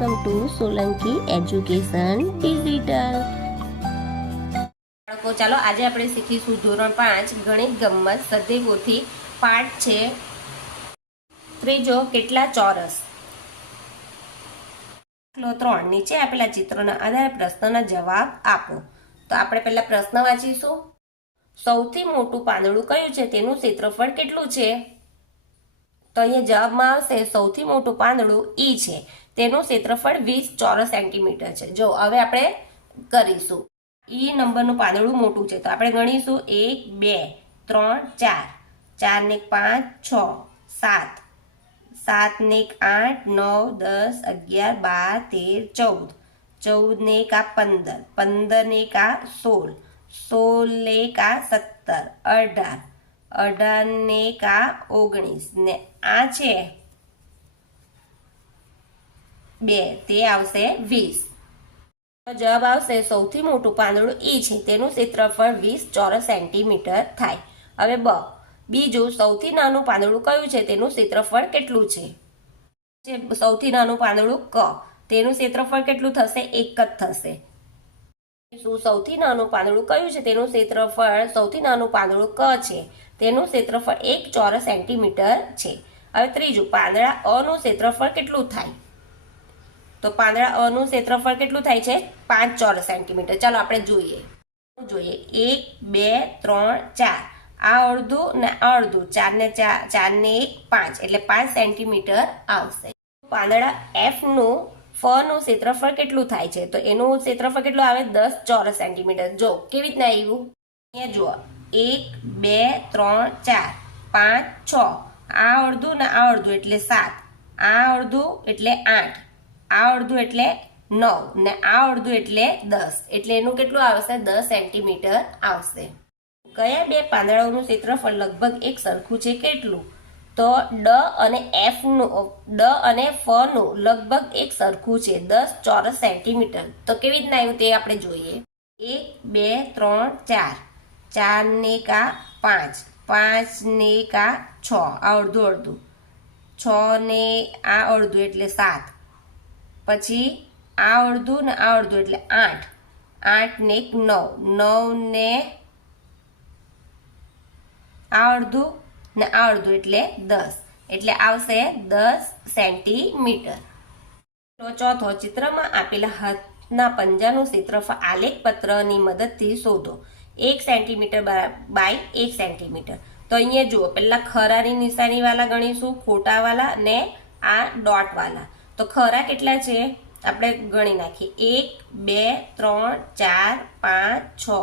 Welcome to Solanki education digital. બાળકો ચાલો આજે આપણે શીખીશું ધોરણ 5 ગણિત ગમ્મત સદેવોથી પાઠ છે ત્રીજો કેટલા ચોરસ. દાખલો 3 નીચે આપેલા ચિત્રોના આધારે પ્રશ્નના જવાબ આપો. તો આપણે પહેલા પ્રશ્ન વાંચીશું. સૌથી મોટું પાંદડું કયું છે તેનું ક્ષેત્રફળ કેટલું છે? તો અહીંયા જવાબમાં આવશે સૌથી મોટું પાંદડું ઈ છે, તેનું ક્ષેત્રફળ 20 ચોરસ સેન્ટીમીટર છે. જો હવે આપણે કરીશું. ઈ નંબરનું પાંદડું મોટું છે તો આપણે ગણીશું 1 2 3 4, 4 ને 5 6 7, 7 ને 8 9 10 11 12 13 14, 14 ને 15, 15 ને 16, 16 ને 17, 18, 18 ને 19 ને આ છે 2, તે આવશે 20. જવાબ આવશે સૌથી મોટું પાંદડું ઈ છે, તેનું ક્ષેત્રફળ 20 ચોરસ સેન્ટીમીટર થાય. હવે બીજું સૌથી નાનું પાંદડું કયું છે તેનું ક્ષેત્રફળ કેટલું છે? સૌથી નાનું પાંદડું ક, તેનું ક્ષેત્રફળ કેટલું થશે? 1 જ થશે. સૌથી નાનું પાંદડું કયું છે તેનું ક્ષેત્રફળ, સૌથી નાનું પાંદડું ક છે, તેનું ક્ષેત્રફળ 1 ચોરસ સેન્ટીમીટર છે. હવે ત્રીજું પાંદડા અ નું ક્ષેત્રફળ કેટલું થાય? તો પાંદડા અ નું ક્ષેત્રફળ કેટલું થાય છે? 5 ચોરસ સેન્ટીમીટર. ચાલો આપણે જોઈએ 1 2 3 4, આ અડધું ને આ અડધું, 4 ને 1 5, એટલે 5 સેન્ટીમીટર આવશે. પાંદડા એફ નું નું ક્ષેત્રફળ કેટલું થાય છે? તો એનું ક્ષેત્રફળ કેટલું આવે? 10 ચોરસ સેન્ટીમીટર. જો કેવી રીતના આવ્યું, અહીંયા જુઓ 1 2 3 4 5 6, આ અડધું ને આ અડધું એટલે 7, આ અડધું એટલે 8, આ અડધું એટલે 9 ને આ અડધું એટલે 10, એટલે એનું કેટલું આવશે? 10 સેન્ટીમીટર આવશે. કયા બે પાંદડાઓનું ક્ષેત્રફળ લગભગ એક સરખું છે? કેટલું? તો ડ અને એફ નું, ડ અને ફ નું લગભગ એક સરખું છે, 10 ચોરસ સેન્ટીમીટર. તો કેવી રીતના આવ્યું તે આપણે જોઈએ. 1 2 3 4, 4 ને 5, 5 ને 6, આ અડધું અડધું, 6 ને આ અડધું એટલે 7, પછી આ અડધું ને આ અડધું એટલે 8, 8 ને 9, 9 ને આ અડધું ને આ અડધું એટલે 10, એટલે આવશે 10 સેન્ટીમીટર. ચોથો ચિત્રમાં આપેલા હાથના પંજાનું ક્ષેત્રફળ આલેખ પત્રની મદદથી શોધો. 1 સેન્ટીમીટર બાય 1 સેન્ટીમીટર. તો અહીંયા જુઓ, પહેલા ખરાની નિશાની વાળા ગણીશું, ખોટા વાળા ને આ ડોટ વાળા. તો ખરા કેટલા છે આપણે ગણી નાખીએ. 1 2 3 4 5 6,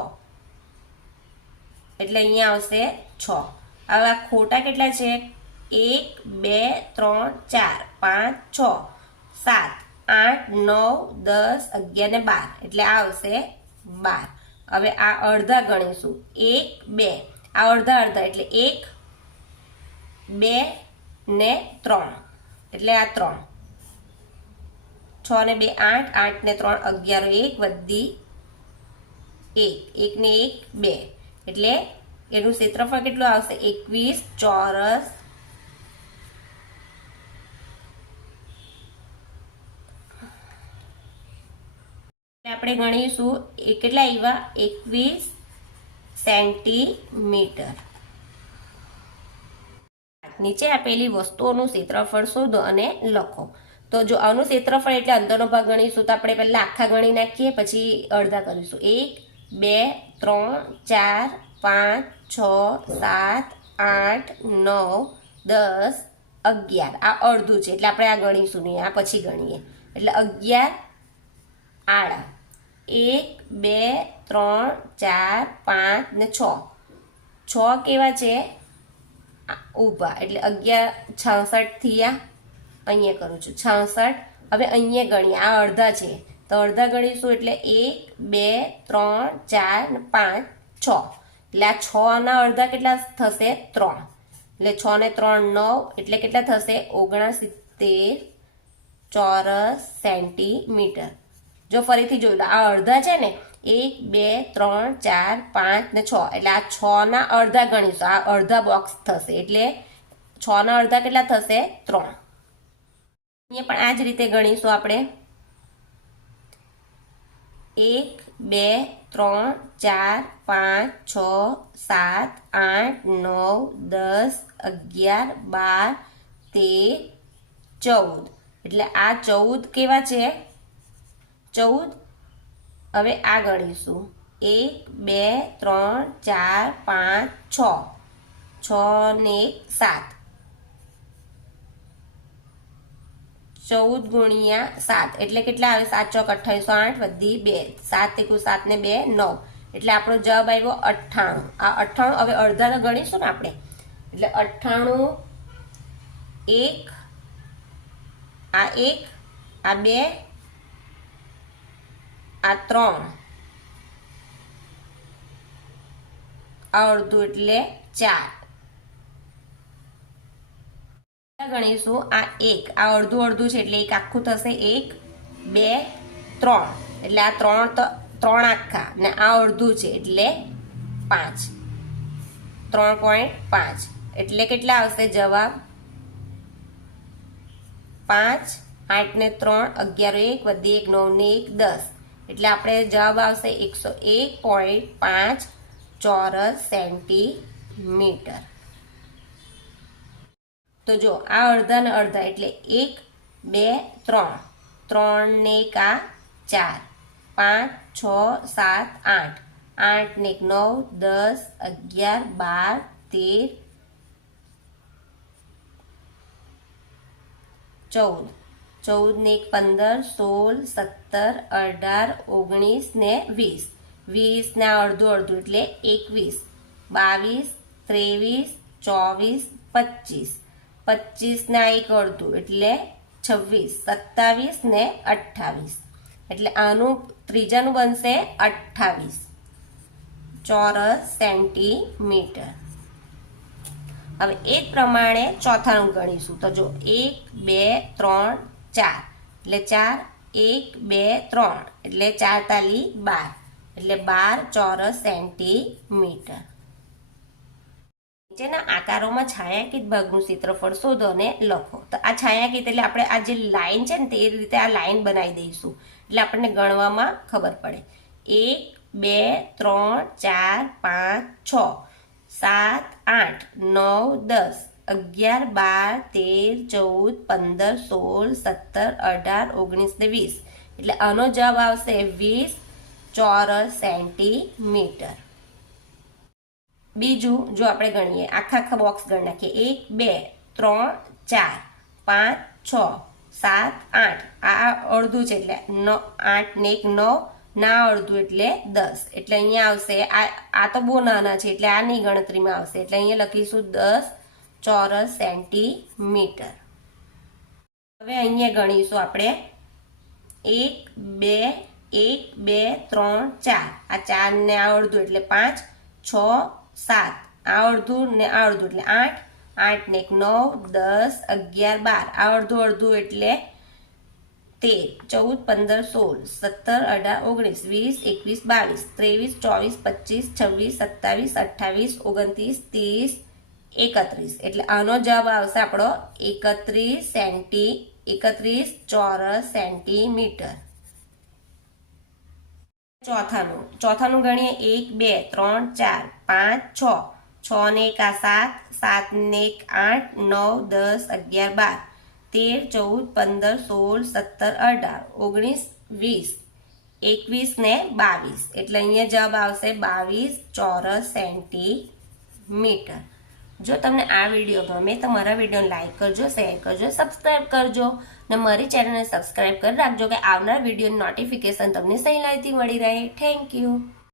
એટલે અહીંયા આવશે 6. હવે આ ખોટા કેટલા છે? 1 2 3 4 5 6 7 8 9 10 11 ને 12, એટલે આ આવશે 12. હવે આ અડધા ગણીશું. 1 2, આ અડધા અડધા એટલે 1 2 ને 3, એટલે આ 3. 6 ને 2 8, 8 ને 3 11, 1 વધી 1, 1 ને 1 2, એટલે એનું ક્ષેત્રફળ કેટલું આવશે? 21 ચોરસ આપણે ગણીશું કેટલા આવ્યા? 21 સેન્ટીમીટર. નીચે આપેલી વસ્તુઓનું ક્ષેત્રફળ શોધો અને લખો. તો જો આનું ક્ષેત્રફળ એટલે અંદરનો ભાગ ગણીશું, તો આપણે પહેલા આખા ગણી નાખીએ, પછી અડધા કરીશું. 1 2 3 4 5 6 7 8 9 10 11, આ અડધું છે એટલે આપણે આ ગણીશું નહીં, આ પછી ગણીએ. એટલે 11 આડા 1 2 3 4 5 ને 6, 6 કેવા છે? ઊભા, એટલે 11 66 થયા. અહીંયા કરું છું 66. હવે અહીંયા ગણીએ, આ અડધા છે તો અડધા ગણીશું, એટલે 1 2 3 4 5 6, એટલે આ 6 ના અડધા કેટલા થશે? 3, એટલે 6 ને 3 9, એટલે કેટલા થશે? 69 ચોરસ સેન્ટીમીટર. જો ફરીથી જોયું, આ અડધા છે ને, 1 2 3 4 5 ને 6, એટલે આ 6 ના અડધા ગણીશું, આ અડધા બોક્સ થશે, એટલે 6 ના અડધા કેટલા થશે? 3. અહીંયા પણ આ જ રીતે ગણીશું આપણે. 1 2 3 4 5 6 7 8 9 10 11 12 13 14 એટલે આ 14 કેવા છે 14 હવે આ ગણીશું 1 2 3 4 5 6 6 ને 7 14 ગુણ્યા 7 એટલે કેટલા આવે 7 ચોક 28 8 વધી 2 7 એકુ 7 ને 2 9 એટલે આપણો જવાબ આવ્યો 98 આ 98 હવે અડધા ગણીશું ને આપણે એટલે 98 1 આ 1 આ 2 આ 3 આ અડધું એટલે 4 ગણીશું આ 1 આ અડધું અડધું છે એટલે એક આખું થશે 1 2 3 એટલે આ 3 આખા ને આ અડધું છે એટલે 5 3.5 એટલે કેટલા આવશે જવાબ 5 8 ને 3 11 1 વધી 1 9 ને 1 10 એટલે આપણે જવાબ આવશે 101.5 ચોરસ સેન્ટીમીટર તો જો આ અડધા ને અડધા એટલે 1 2 3 3 ને 1 આ 4 5 6 7 8 8 ને 1 9 10 11 12 13 14 14 ને 1 15 16 17 18 19 ને 20 20 ને અડધું અડધું એટલે 21 22 23 24 25 25 ને એક અડધું એટલે 26 27 ને 28 એટલે આનું ત્રીજાનું બનશે 28 ચોરસ સેન્ટીમીટર હવે એ જ પ્રમાણે ચોથાનું ગણીશું તો જો 1 2 3 4 એટલે 4 1 2 3 એટલે 4 તાલી 12 એટલે 12 ચોરસ સેન્ટીમીટર નીચેના આકારોમાં છાયાંકિત ભાગનું ક્ષેત્રફળ શોધો અને લખો તો આ છાયાંકિત એટલે આપણે આ જે લાઈન છે ને તે રીતે આ લાઈન બનાવી દઈશું એટલે આપણને ગણવામાં ખબર પડે 1 2 3 4 5 6 7 8 9 10 11 12 13 14 15 16 17 18 19 ને 20 એટલે આનો જવાબ આવશે 20 ચોરસ સેન્ટીમીટર બીજું જો આપણે ગણીએ આખા બોક્સ ગણી નાખીએ 1 2 3 4 5 6 7 8 આ અડધું છે એટલે 8 ને 1 9 ના અડધું એટલે 10 એટલે અહીંયા આવશે આ તો બહુ નાના છે એટલે આની ગણતરીમાં આવશે એટલે અહીંયા લખીશું 10 ચોરસ સેન્ટીમીટર હવે અહીંયા ગણીશું આપણે 1 2 1 2 3 4 આ 4 ને આ અડધું એટલે 5 6 7 આ અડધું ને આ અડધું એટલે 8 8 ને 1 9 10 11 12 આ અડધું અડધું એટલે 13 14 15 16 17 18 19 20 21 22 23 24 25 26 27 28 29 30 31 એટલે આનો જવાબ આવશે આપણો 31 ચોરસ સેન્ટીમીટર ચોથાનું ગણીએ 1 2 3 4 5 6 6 ને 1 આ 7 7 ને 1 8 9 10 11 12 13 14 15 16 17 18 19 20 21 ને 22 એટલે અહીંયા જવાબ આવશે 22 ચોરસ સેન્ટીમીટર જો તમને આ વિડીયો ગમે તો મારા વિડીયોને લાઈક કરજો શેર કરજો સબસ્ક્રાઈબ કરજો ને મારી ચેનલને સબસ્ક્રાઈબ કરી રાખજો કે આવનાર વિડીયોની નોટિફિકેશન તમને સહેલાઈથી મળી રહે થેન્ક યુ